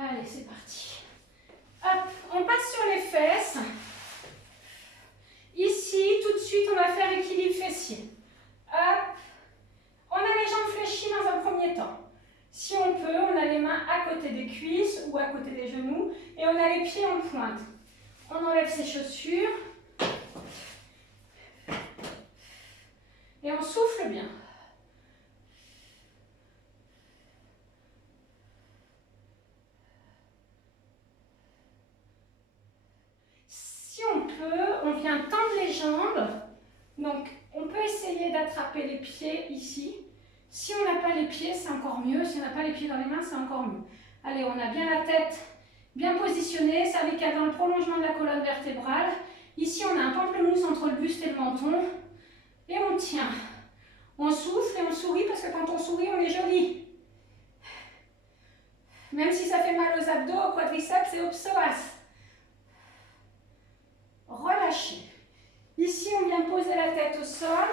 Allez, c'est parti. Hop, on passe sur les fesses. Ici, tout de suite, on va faire équilibre fessier. Hop, on a les jambes fléchies dans un premier temps. Si on peut, on a les mains à côté des cuisses ou à côté des genoux et on a les pieds en pointe. On enlève ses chaussures et on souffle bien. Si on peut, on vient tendre les jambes. Donc, on peut essayer d'attraper les pieds ici. Si on n'a pas les pieds, c'est encore mieux. Si on n'a pas les pieds dans les mains, c'est encore mieux. Allez, on a bien la tête bien positionnée, cervicale dans le prolongement de la colonne vertébrale. Ici, on a un pamplemousse entre le buste et le menton. Et on tient. On souffle et on sourit parce que quand on sourit, on est joli. Même si ça fait mal aux abdos, aux quadriceps et aux psoas. Relâchez. Ici, on vient poser la tête au sol.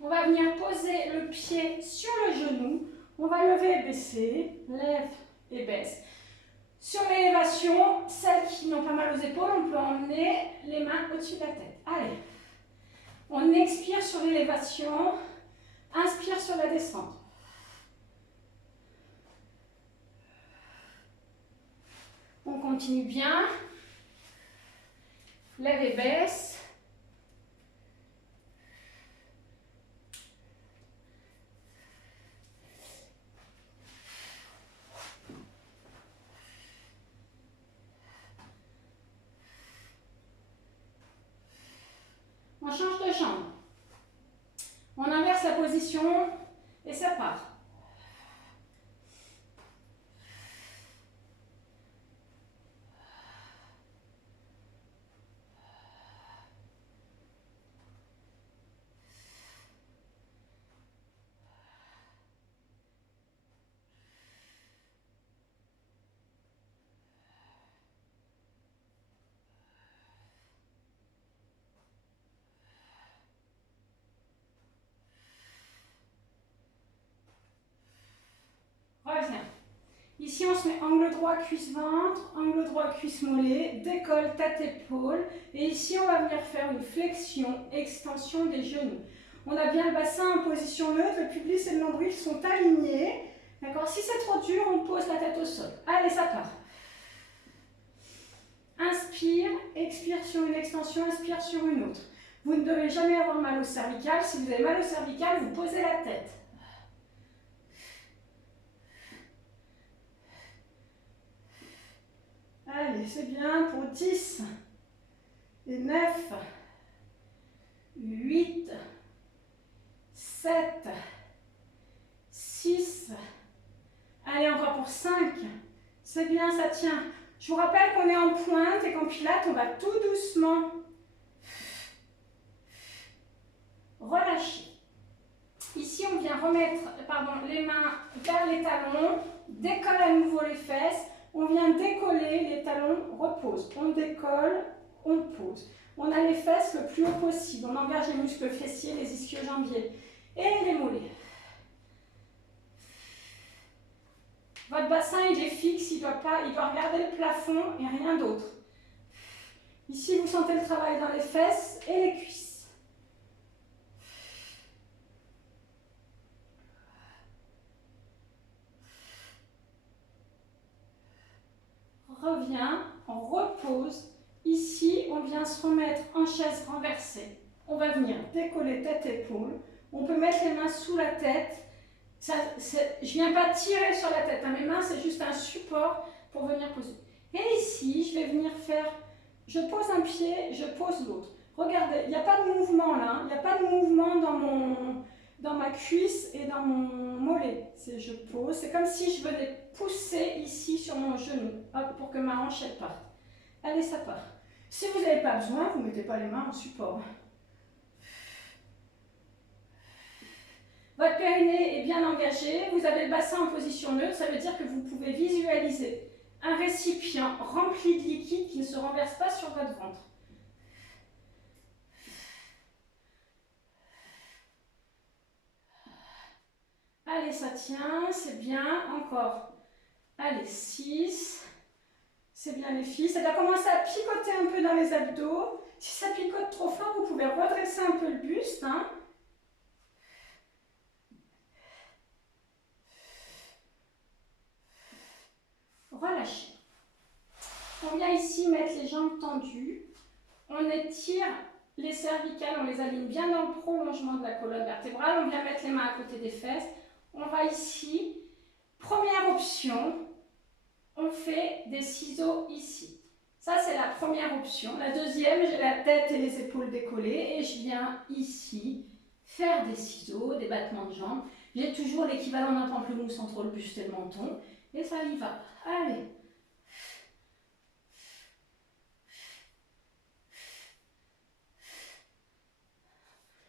On va venir poser le pied sur le genou. On va lever et baisser. Lève et baisse. Sur l'élévation, celles qui n'ont pas mal aux épaules, on peut emmener les mains au-dessus de la tête. Allez. On expire sur l'élévation. Inspire sur la descente. On continue bien. Lève et baisse. On change de jambe. On inverse la position et ça part. Reviens. Ici, on se met angle droit, cuisse-ventre, angle droit, cuisse-mollet, décolle, tête-épaule. Et ici, on va venir faire une flexion, extension des genoux. On a bien le bassin en position neutre, le pubis et le nombril sont alignés. D'accord? Si c'est trop dur, on pose la tête au sol. Allez, ça part. Inspire, expire sur une extension, inspire sur une autre. Vous ne devez jamais avoir mal au cervical. Si vous avez mal au cervical, vous posez la tête. Allez, c'est bien pour 10 et 9, 8, 7, 6, allez encore pour 5, c'est bien, ça tient. Je vous rappelle qu'on est en pointe et qu'en pilates, on va tout doucement relâcher. Ici, on vient remettre les mains vers les talons, décolle à nouveau les fesses. On vient décoller, les talons reposent. On décolle, on pose. On a les fesses le plus haut possible. On engage les muscles fessiers, les ischio-jambiers et les mollets. Votre bassin, il est fixe, il doit regarder le plafond et rien d'autre. Ici, vous sentez le travail dans les fesses et les cuisses. Revient, on repose. Ici, on vient se remettre en chaise renversée. On va venir décoller tête-épaule. On peut mettre les mains sous la tête. Je ne viens pas tirer sur la tête. Mes mains, c'est juste un support pour venir poser. Et ici, je vais venir faire, je pose un pied, je pose l'autre. Regardez, il n'y a pas de mouvement là. Il n'y a pas de mouvement dans ma cuisse et dans mon mollet. Je pose. C'est comme si je venais pousser ici sur mon genou, hop, pour que ma hanche elle parte. Allez, ça part. Si vous n'avez pas besoin, vous ne mettez pas les mains en support. Votre périnée est bien engagé, vous avez le bassin en position neutre, ça veut dire que vous pouvez visualiser un récipient rempli de liquide qui ne se renverse pas sur votre ventre. Allez, ça tient, c'est bien, encore. Allez, 6. C'est bien les filles. Ça doit commencer à picoter un peu dans les abdos. Si ça picote trop fort, vous pouvez redresser un peu le buste. Hein. Relâchez. On vient ici mettre les jambes tendues. On étire les cervicales, on les aligne bien dans le prolongement de la colonne vertébrale. On vient mettre les mains à côté des fesses. On va ici. Première option, on fait des ciseaux ici. Ça, c'est la première option. La deuxième, j'ai la tête et les épaules décollées et je viens ici faire des ciseaux, des battements de jambes. J'ai toujours l'équivalent d'un pamplemousse entre le buste et le menton. Et ça y va. Allez.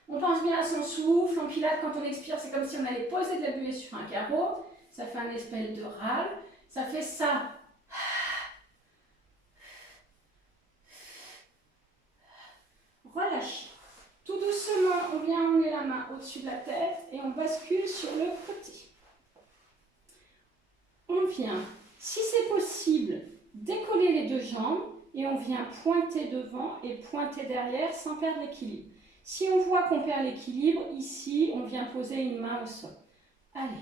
On pense bien à son souffle. En pilates, quand on expire, c'est comme si on allait poser de la buée sur un carreau. Ça fait un espèce de râle. Ça fait ça. Relâchez. Tout doucement, on vient emmener la main au-dessus de la tête et on bascule sur le côté. On vient, si c'est possible, décoller les deux jambes et on vient pointer devant et pointer derrière sans perdre l'équilibre. Si on voit qu'on perd l'équilibre, ici, on vient poser une main au sol. Allez.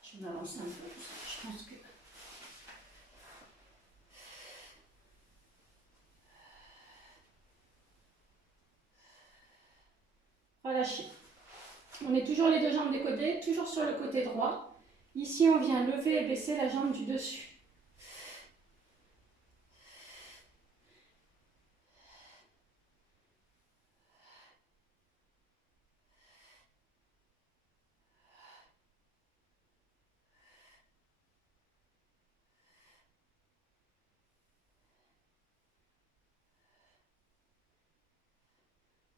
Je m'avance un peu, je pense que... Relâchez. On est toujours les deux jambes décollées, toujours sur le côté droit. Ici, on vient lever et baisser la jambe du dessus.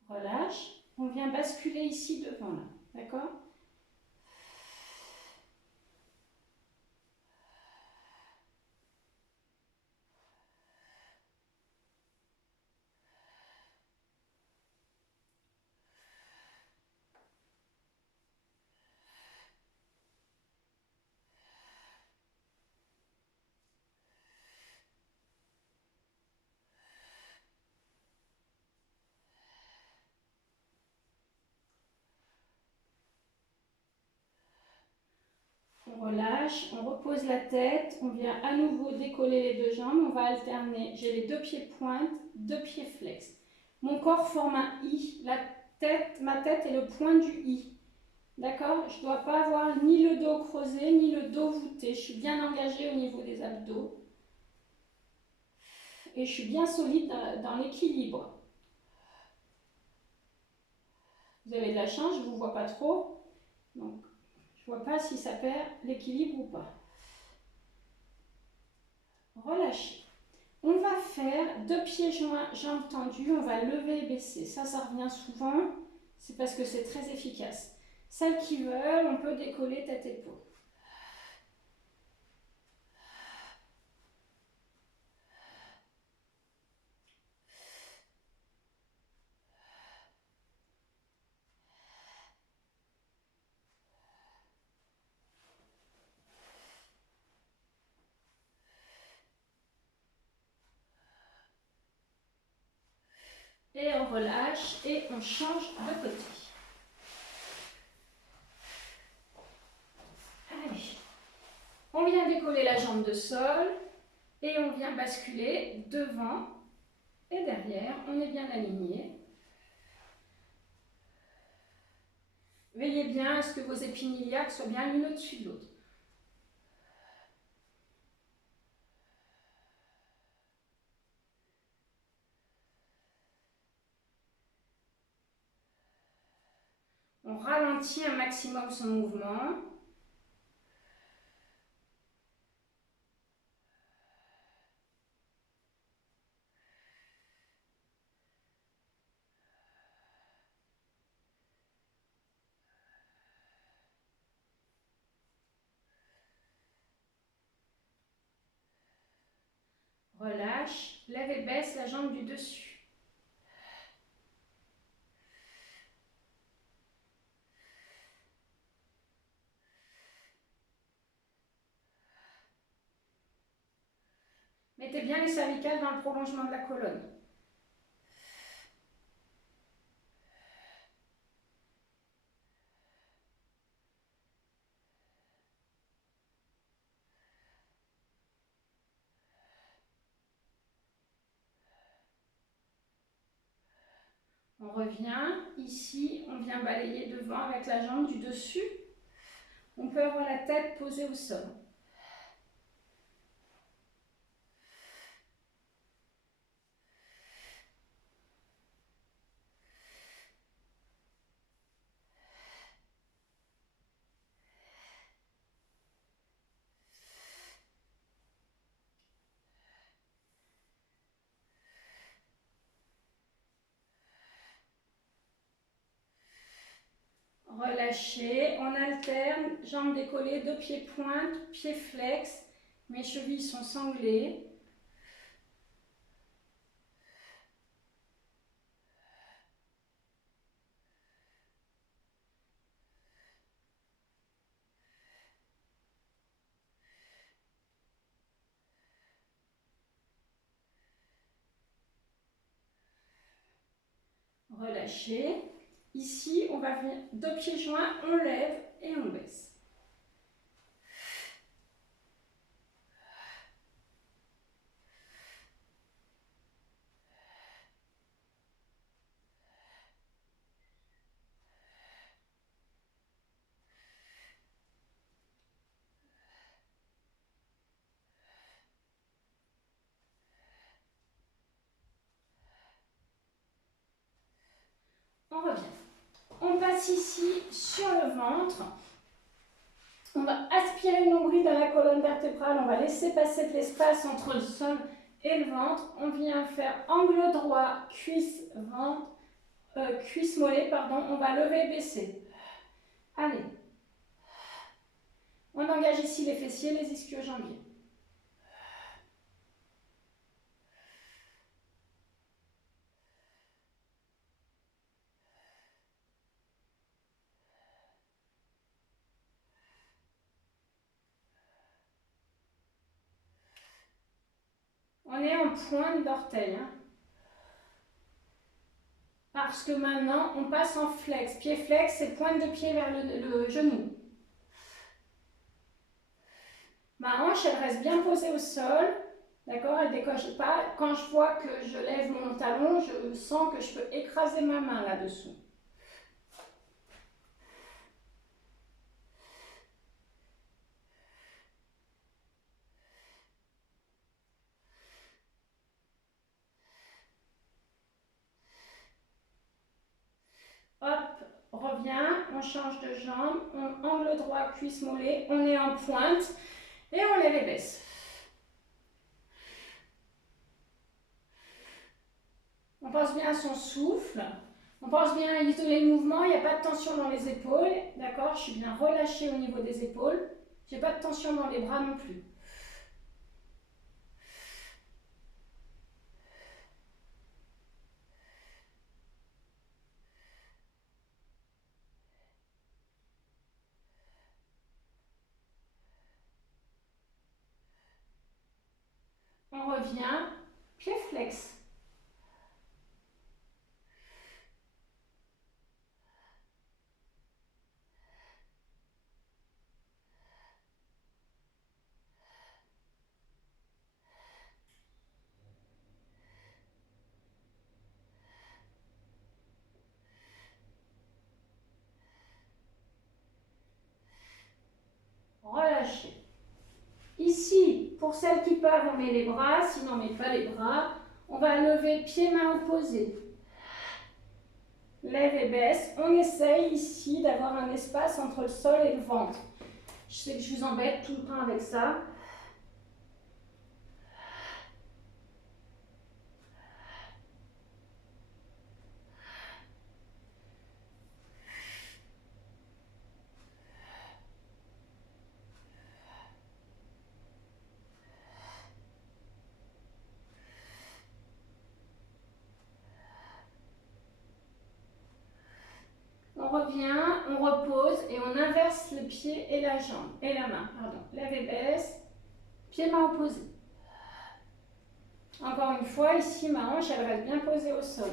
Relâche. On vient basculer ici devant là. D'accord ? On relâche, on repose la tête, on vient à nouveau décoller les deux jambes, on va alterner. J'ai les deux pieds pointes, deux pieds flex. Mon corps forme un I, ma tête est le point du I. D'accord? Je ne dois pas avoir ni le dos creusé, ni le dos voûté. Je suis bien engagée au niveau des abdos. Et je suis bien solide dans l'équilibre. Vous avez de la chance, je ne vous vois pas trop. Donc, je ne vois pas si ça perd l'équilibre ou pas. Relâchez. On va faire deux pieds joints, jambes tendues. On va lever et baisser. Ça revient souvent. C'est parce que c'est très efficace. Celles qui veulent, on peut décoller tête-épaule. Et on relâche et on change de côté. Allez. On vient décoller la jambe de sol et on vient basculer devant et derrière. On est bien aligné. Veillez bien à ce que vos épines iliaques soient bien l'une au-dessus de l'autre. On ralentit un maximum son mouvement. Relâche, lève et baisse la jambe du dessus. Mettez bien les cervicales dans le prolongement de la colonne. On revient, ici, on vient balayer devant avec la jambe du dessus. On peut avoir la tête posée au sol. Relâchez, on alterne, jambes décollées, deux pieds pointe, pieds flex. Mes chevilles sont sanglées. Relâchez. Ici, on va venir deux pieds joints, on lève et on baisse. On revient. On passe ici sur le ventre. On va aspirer le nombril dans la colonne vertébrale. On va laisser passer de l'espace entre le sol et le ventre. On vient faire angle droit, cuisse, ventre, cuisse mollet, pardon. On va lever et baisser. Allez. On engage ici les fessiers, les ischio-jambiers. On est en pointe d'orteil. Hein. Parce que maintenant, on passe en flex. Pied flex, c'est pointe de pied vers le genou. Ma hanche, elle reste bien posée au sol. D'accord, elle ne décoche pas. Quand je vois que je lève mon talon, je sens que je peux écraser ma main là-dessous. Hop, revient, on change de jambe, on angle droit, cuisse mollet, on est en pointe et on lève et baisse. On pense bien à son souffle, on pense bien à isoler le mouvement, il n'y a pas de tension dans les épaules, d'accord? Je suis bien relâchée au niveau des épaules, je n'ai pas de tension dans les bras non plus. On revient, pied flex. Relâchez. Ici, pour celles qui peuvent, on met les bras, sinon on ne met pas les bras. On va lever pieds-mains opposés. Lève et baisse. On essaye ici d'avoir un espace entre le sol et le ventre. Je sais que je vous embête tout le temps avec ça. repose et on inverse le pied et la jambe, et la main, pardon. Lève et baisse, pied, main opposée. Encore une fois, ici, ma hanche, elle reste bien posée au sol.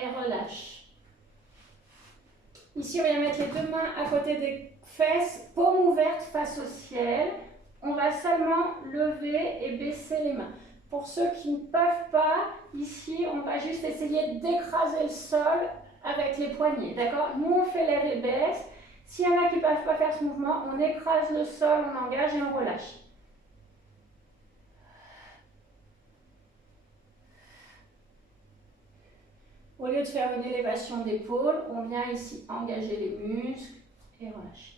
Et relâche. Ici, on va mettre les deux mains à côté des fesses, paume ouverte face au ciel. On va seulement lever et baisser les mains. Pour ceux qui ne peuvent pas, ici, on va juste essayer d'écraser le sol avec les poignets. D'accord? Nous, on fait lève et baisse. S'il y en a qui ne peuvent pas faire ce mouvement, on écrase le sol, on engage et on relâche. Au lieu de faire une élévation d'épaule, on vient ici engager les muscles et relâcher.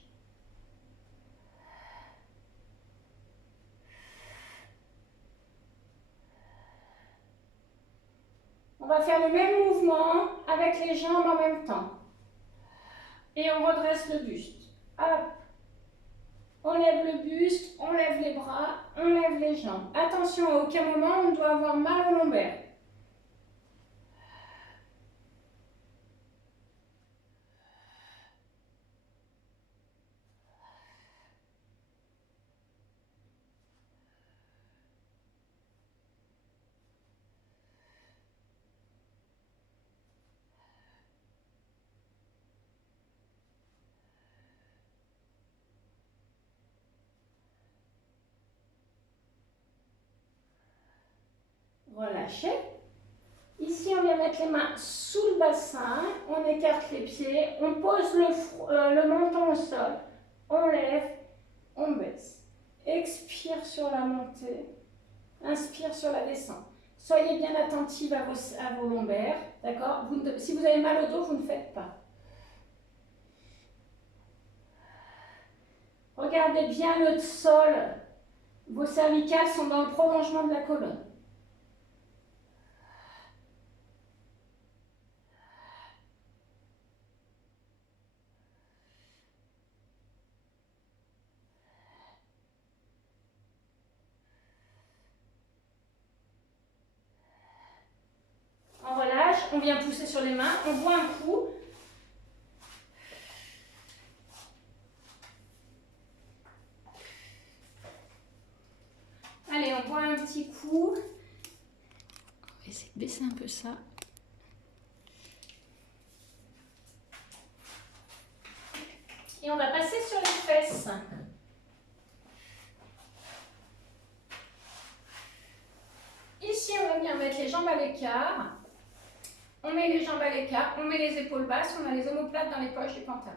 On va faire le même mouvement avec les jambes en même temps. Et on redresse le buste. Hop. On lève le buste, on lève les bras, on lève les jambes. Attention, à aucun moment on doit avoir mal au lombaire. Relâchez. Ici, on vient mettre les mains sous le bassin, on écarte les pieds, on pose le menton au sol, on lève, on baisse. Expire sur la montée, inspire sur la descente. Soyez bien attentive à vos lombaires, d'accord? Si vous avez mal au dos, vous ne faites pas. Regardez bien le sol, vos cervicales sont dans le prolongement de la colonne. On relâche, on vient pousser sur les mains, on boit un coup. Allez, on boit un petit coup. On va essayer de baisser un peu ça. Et on va passer sur les fesses. Ici, on va venir mettre les jambes à l'écart. On met les jambes à l'écart, on met les épaules basses, on a les omoplates dans les poches du pantalon.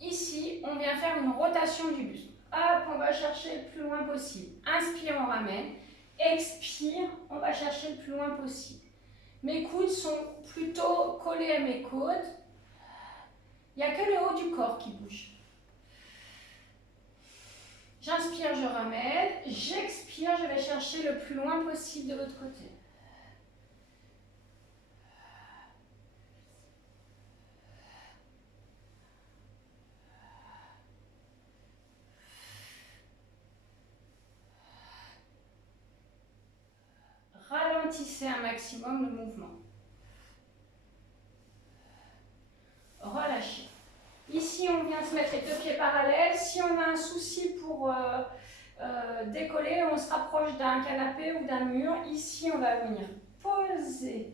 Ici, on vient faire une rotation du buste. Hop, on va chercher le plus loin possible. Inspire, on ramène. Expire, on va chercher le plus loin possible. Mes coudes sont plutôt collés à mes côtes. Il n'y a que le haut du corps qui bouge. J'inspire, je ramène. J'expire, je vais chercher le plus loin possible de l'autre côté. Ralentissez un maximum le mouvement. Relâchez. Ici, on vient se mettre les deux pieds parallèles. Si on a un souci pour décoller, on se rapproche d'un canapé ou d'un mur. Ici, on va venir poser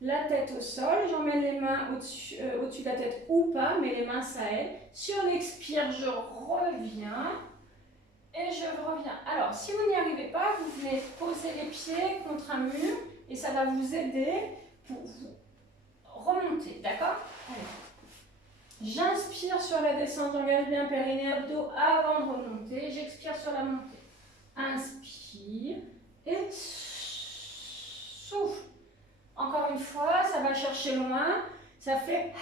la tête au sol. J'emmène les mains au-dessus de la tête ou pas, mais les mains, ça aide. Sur l'expire, je reviens. Et je reviens. Alors, si vous n'y arrivez pas, vous venez poser les pieds contre un mur et ça va vous aider pour vous remonter. D'accord? J'inspire sur la descente, j'engage bien périnée, abdos avant de remonter. J'expire sur la montée. Inspire et souffle. Encore une fois, ça va chercher loin. Ça fait...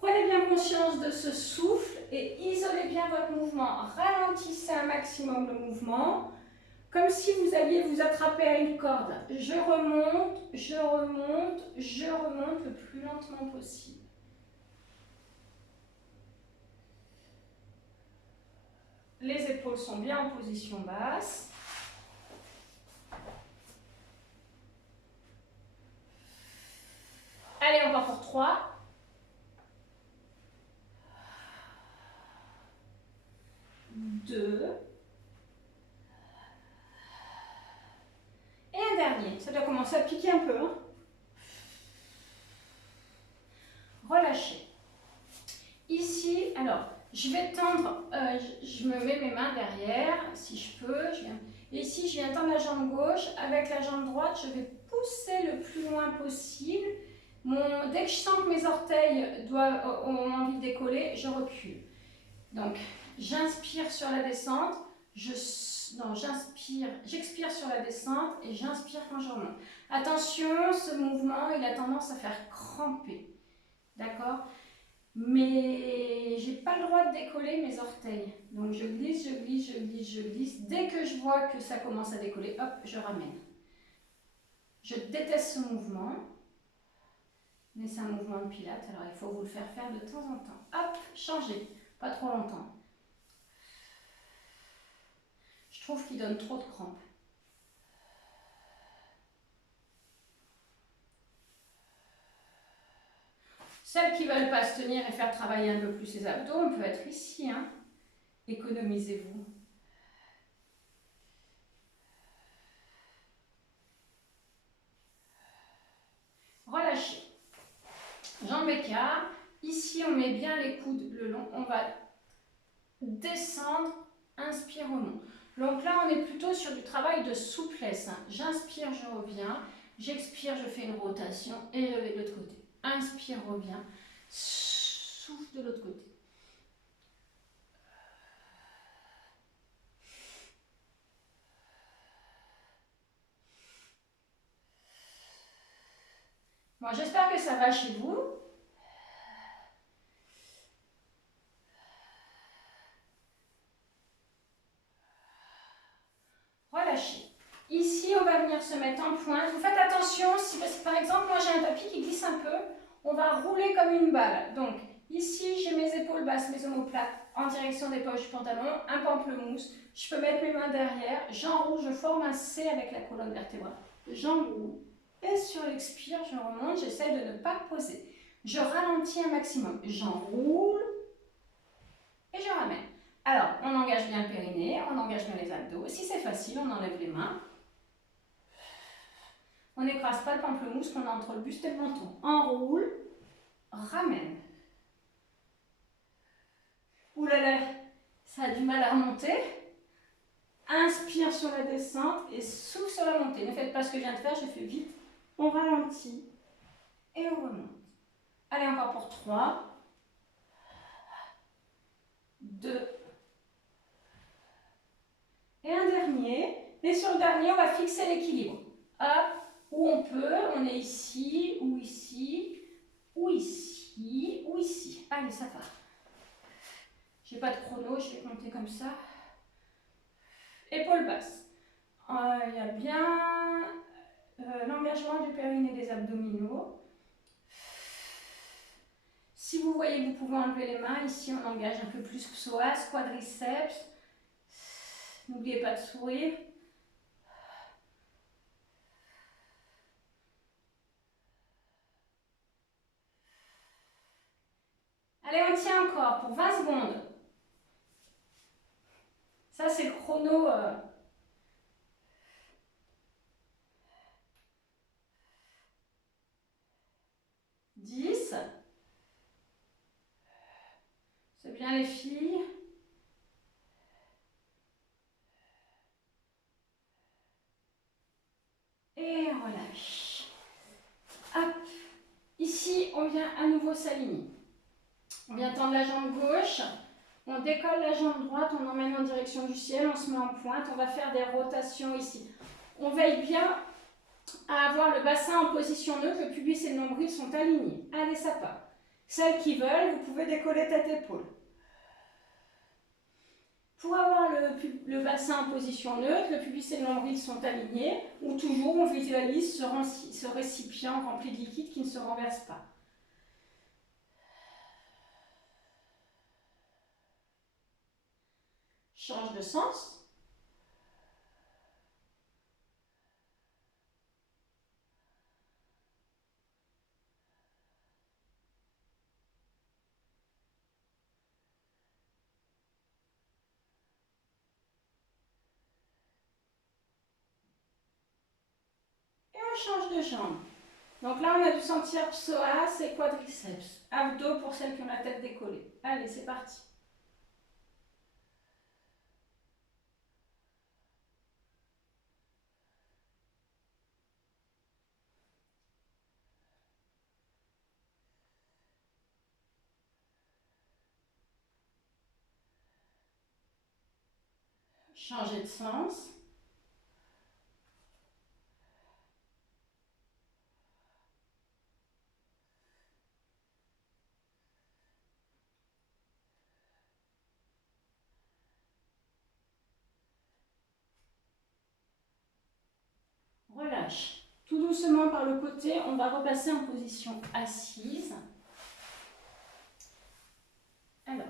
Prenez Prenez bien conscience de ce souffle et isolez bien votre mouvement. Ralentissez un maximum le mouvement, comme si vous alliez vous attraper à une corde. Je remonte, je remonte, je remonte le plus lentement possible. Les épaules sont bien en position basse. Allez, encore pour 3. 2. Et un dernier. Ça doit commencer à piquer un peu. Hein. Relâchez. Ici, alors, je vais tendre, je me mets mes mains derrière, si je peux. Et ici, je viens tendre la jambe gauche. Avec la jambe droite, je vais pousser le plus loin possible. Dès que je sens que mes orteils ont envie de décoller, je recule. Donc, j'inspire sur la descente, j'expire sur la descente et j'inspire quand je remonte. Attention, ce mouvement, il a tendance à faire cramper. D'accord? Mais j'ai pas le droit de décoller mes orteils. Donc, je glisse, je glisse, je glisse, je glisse. Dès que je vois que ça commence à décoller, hop, je ramène. Je déteste ce mouvement. Mais c'est un mouvement de pilates, alors il faut vous le faire faire de temps en temps. Hop, changez, pas trop longtemps. Je trouve qu'il donne trop de crampes. Celles qui ne veulent pas se tenir et faire travailler un peu plus les abdos, on peut être ici. Hein. Économisez-vous. Relâchez. Jambes écart. Ici, on met bien les coudes le long. On va descendre, inspire, remonte. Donc là, on est plutôt sur du travail de souplesse. J'inspire, je reviens. J'expire, je fais une rotation et je vais de l'autre côté. Inspire, reviens. Souffle de l'autre côté. Bon, j'espère que ça va chez vous. Relâchez. Ici, on va venir se mettre en pointe. Vous faites attention, si par exemple, moi j'ai un tapis qui glisse un peu, on va rouler comme une balle. Donc, ici, j'ai mes épaules basses, mes omoplates en direction des poches du pantalon, un pamplemousse. Je peux mettre mes mains derrière, j'enroule, je forme un C avec la colonne vertébrale. J'enroule. Et sur l'expire, je remonte, j'essaie de ne pas poser. Je ralentis un maximum. J'enroule et je ramène. Alors, on engage bien le périnée, on engage bien les abdos. Si c'est facile, on enlève les mains. On n'écrase pas le pamplemousse qu'on a entre le buste et le menton. Enroule, ramène. Ouh là là, ça a du mal à remonter. Inspire sur la descente et souffle sur la montée. Ne faites pas ce que je viens de faire, je fais vite. On ralentit et on remonte. Allez, encore pour 3, 2, et un dernier. Et sur le dernier, on va fixer l'équilibre. Hop, où on peut, on est ici, ou ici, ou ici, ou ici. Allez, ça part. J'ai pas de chrono, je vais compter comme ça. Épaules basses. Il y a bien l'engagement du périnée des abdominaux. Si vous voyez, vous pouvez enlever les mains. Ici, on engage un peu plus psoas, quadriceps. N'oubliez pas de sourire. Allez, on tient encore pour 20 secondes. Ça, c'est le chrono. 10. C'est bien les filles. Et relâche. Hop. Ici, on vient à nouveau s'aligner. On vient tendre la jambe gauche. On décolle la jambe droite, on emmène en direction du ciel, on se met en pointe. On va faire des rotations ici. On veille bien à avoir le bassin en position neutre, le pubis et le nombril sont alignés. Allez, ça part. Celles qui veulent, vous pouvez décoller tête-épaule. Pour avoir le bassin en position neutre, le pubis et le nombril sont alignés, ou toujours on visualise ce récipient rempli de liquide qui ne se renverse pas. Change de sens. Et on change de jambe. Donc là, on a dû sentir psoas et quadriceps. Abdos pour celles qui ont la tête décollée. Allez, c'est parti. Changer de sens. Relâche. Tout doucement par le côté, on va repasser en position assise. Alors,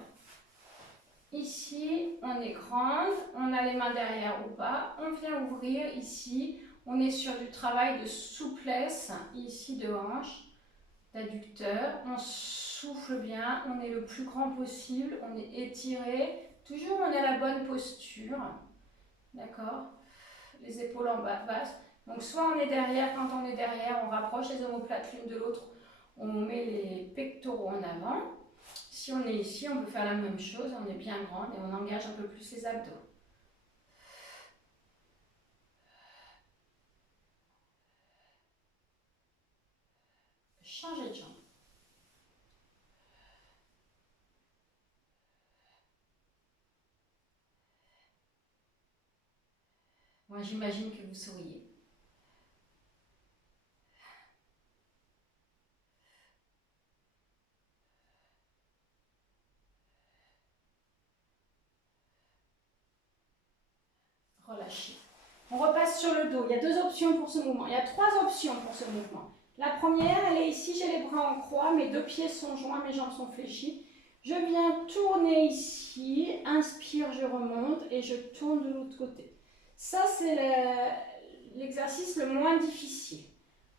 ici, on est grande, on a les mains derrière ou pas, on vient ouvrir ici, on est sur du travail de souplesse, ici de hanche, d'adducteur, on souffle bien, on est le plus grand possible, on est étiré, toujours on a la bonne posture, d'accord, les épaules en bas, basses. Donc soit on est derrière, quand on est derrière, on rapproche les omoplates l'une de l'autre, on met les pectoraux en avant. Si on est ici, on peut faire la même chose, on est bien grande et on engage un peu plus les abdos. Changer de jambe. Moi, j'imagine que vous souriez. Relâchez. On repasse sur le dos. Il y a deux options pour ce mouvement. Il y a trois options pour ce mouvement. La première, elle est ici, j'ai les bras en croix, mes deux pieds sont joints, mes jambes sont fléchies. Je viens tourner ici, inspire, je remonte et je tourne de l'autre côté. Ça, c'est l'exercice le moins difficile.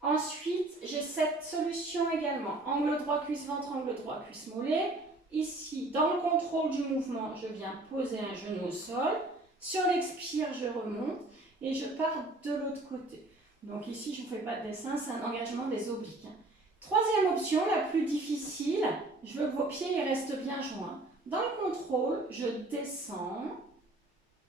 Ensuite, j'ai cette solution également. Angle droit, cuisse-ventre, angle droit, cuisse-mollet. Ici, dans le contrôle du mouvement, je viens poser un genou au sol. Sur l'expire, je remonte et je pars de l'autre côté. Donc ici, je ne fais pas de dessin, c'est un engagement des obliques. Troisième option, la plus difficile, je veux que vos pieds ils restent bien joints. Dans le contrôle, je descends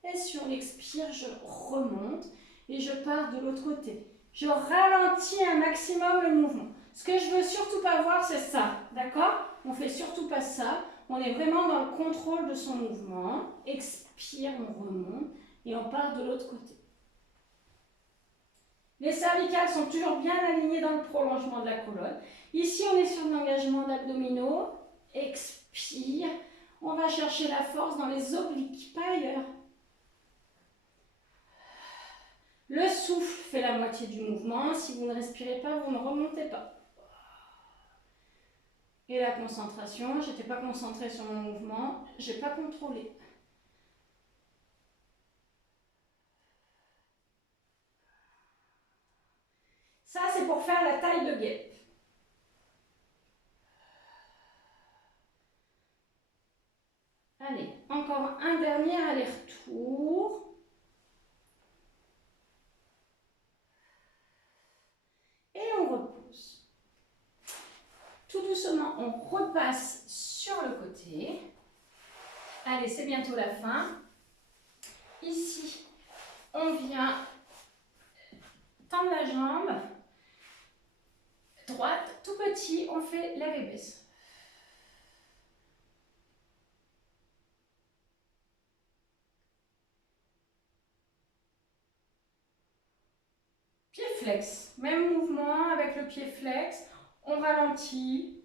et sur l'expire, je remonte et je pars de l'autre côté. Je ralentis un maximum le mouvement. Ce que je veux surtout pas voir, c'est ça, d'accord? On fait surtout pas ça. On est vraiment dans le contrôle de son mouvement. Expire, on remonte et on part de l'autre côté. Les cervicales sont toujours bien alignées dans le prolongement de la colonne. Ici, on est sur l'engagement d'abdominaux. Expire. On va chercher la force dans les obliques, pas ailleurs. Le souffle fait la moitié du mouvement. Si vous ne respirez pas, vous ne remontez pas. Et la concentration, je n'étais pas concentrée sur mon mouvement, je n'ai pas contrôlé. Ça, c'est pour faire la taille de guêpe. Allez, encore un dernier aller-retour. Et on repose. Tout doucement, on repasse sur le côté. Allez, c'est bientôt la fin. Ici, on vient tendre la jambe droite, tout petit, on fait lève-baisse. Pied flex, même mouvement avec le pied flex, on ralentit.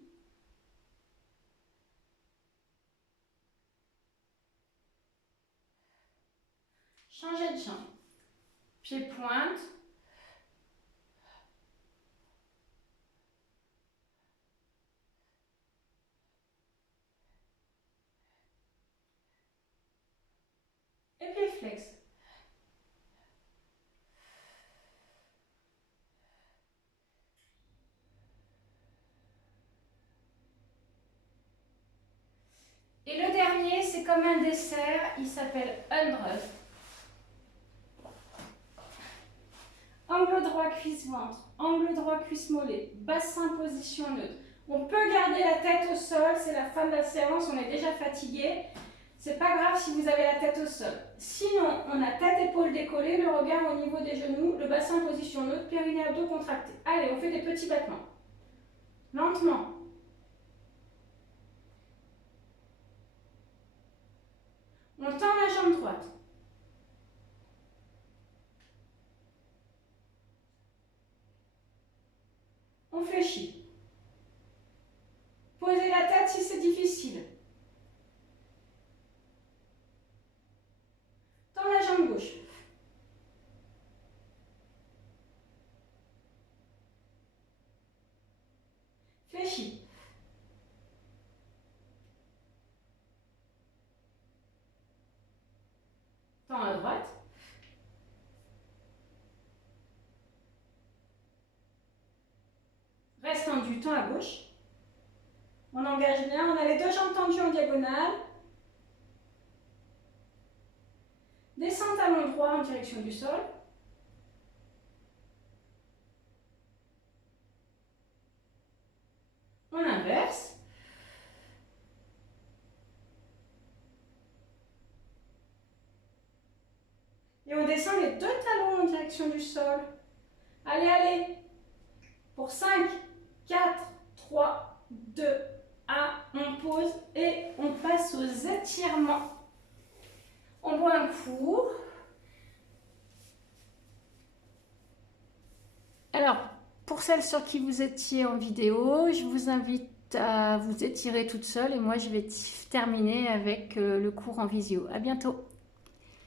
Changez de jambe. Pied pointe. Et pied flex. Et le dernier, c'est comme un dessert, il s'appelle Undress. Angle droit, cuisse ventre, angle droit, cuisse mollet, bassin, position neutre. On peut garder la tête au sol, c'est la fin de la séance, on est déjà fatigué. C'est pas grave si vous avez la tête au sol. Sinon, on a tête, épaule décollée, le regard au niveau des genoux, le bassin, position neutre, périnée, abdos contracté. Allez, on fait des petits battements. Lentement. On tend la jambe droite. On fléchit. Posez la tête si c'est difficile. Tends la jambe gauche. Fléchis. Tends à droite. Reste tendu, tends à gauche. On engage bien, on a les deux jambes tendues en diagonale. Descends talon droit en direction du sol. On inverse. Et on descend les deux talons en direction du sol. Allez, allez. Pour 5, 4, 3, 2, 1. On pose et on passe aux étirements. On boit un coup. Alors, pour celles sur qui vous étiez en vidéo, je vous invite à vous étirer toute seule et moi je vais terminer avec le cours en visio. À bientôt.